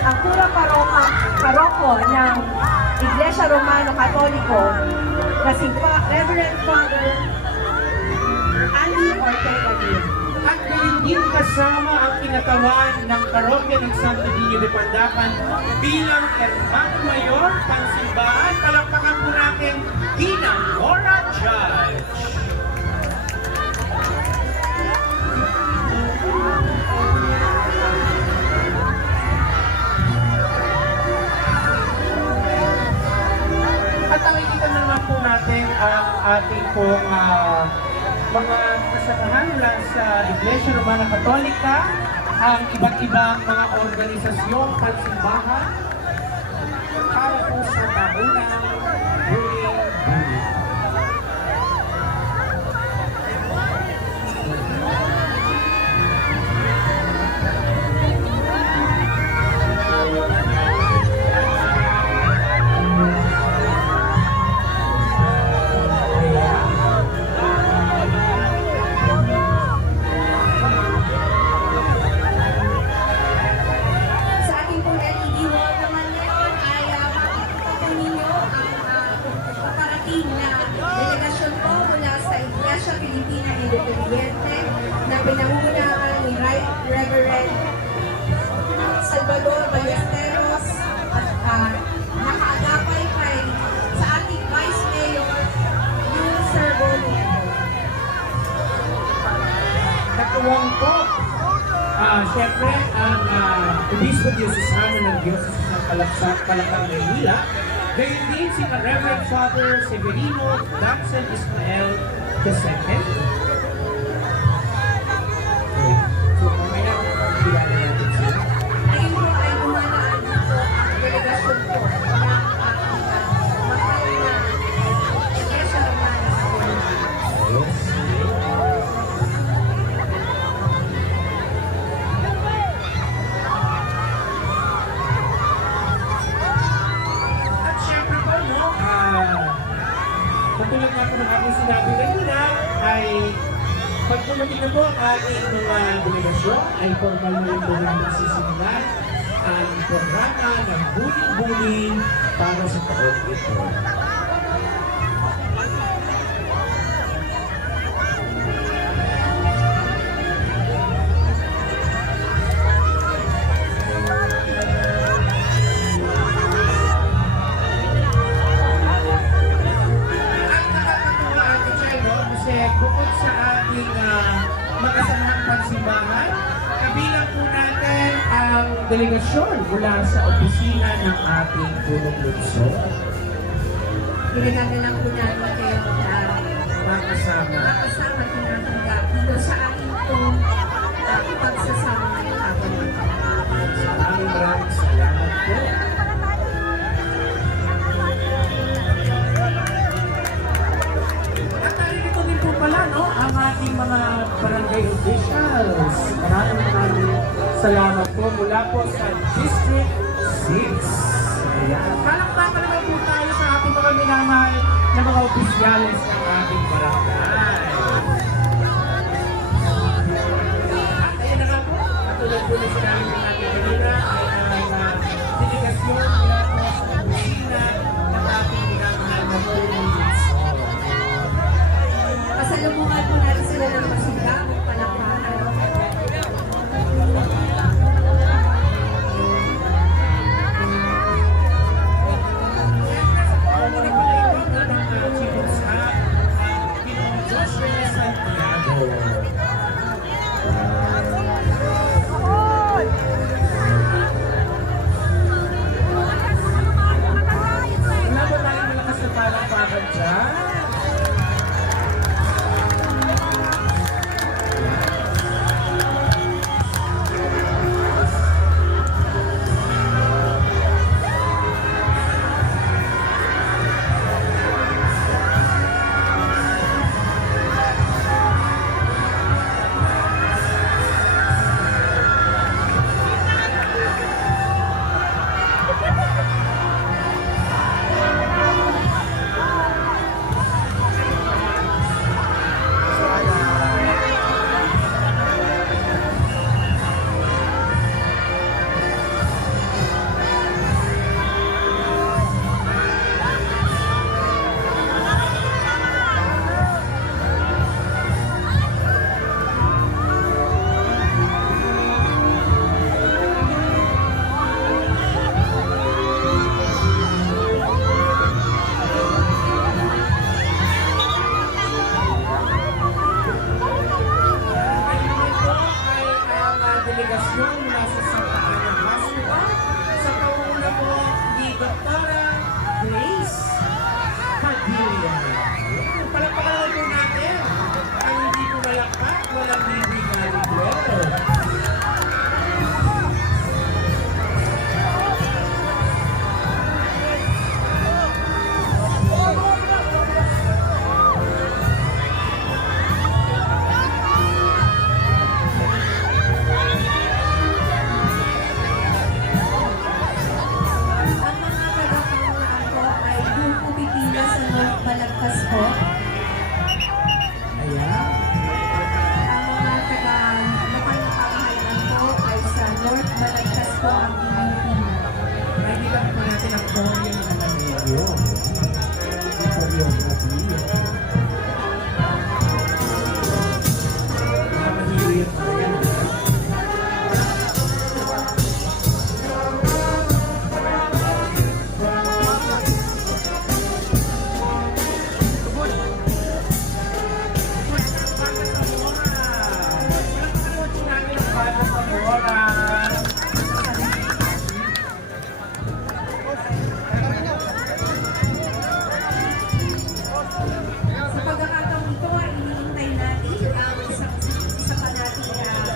ang cura paroko ng Iglesia Romano Katoliko na si Reverend Father Andy Ortega Lim. At din kasama ang kinatawan ng parokya ng Santo Niño de Pandacan bilang Hermano Mayor Pansimbahan. Palakpakan po natin Ginang Nora Judge. At nakikita naman po natin ang ating pong mga kasamahan mula sa Iglesia Romana Katolika, ang iba't ibang mga organisasyong pansimbahan para po sa tahunang Buling-Buling. Sa ating pong LED wall naman ngayon ay makikita po ninyo ang paparating na delegasyon po mula sa Iglesia Pilipina Independiente na pinangungunahan ni Right Reverend Salvador Ballesteros at nakaagapay kay sa ating Vice Mayor yung Sir Bonnie. Katuwang po, siyempre, ang Obispo Diocesano ng Diocese ng Calakang, Maynila, gayon din si Reverend Father Severino Danzel Ismael II. So, mamaya, kilala natin sila. Ngayon po ay dumadaan dito ang delegasyon po ng mahal na Iglesia Romana Katolika. Yes. At syempre po, no, katulad nga po ng aking sinabi kanina, ay pagpulutin na po ang ating mga delegasyon, ay formal na rin po namin sisimulan ang programa ng Buling-Buling para sa taon ito. At nakakatuwa ang Chino kasi bukod sa ating makasamang pansimbahan, kabilang po natin ang delegasyon mula sa opisina ng ating punong lungsod. Pinaganda lang po namin kayo na Makasama. makasama tinatanggap dito sa ating pong pagsasama ngayong hapon. Maraming salamat po. At narito din po pala, no, ang ating mga barangay officials. Maraming salamat po mula po sa District 6. Ayan. Palakpakan naman po tayo sa ating mga minamahal na mga opisyalis ng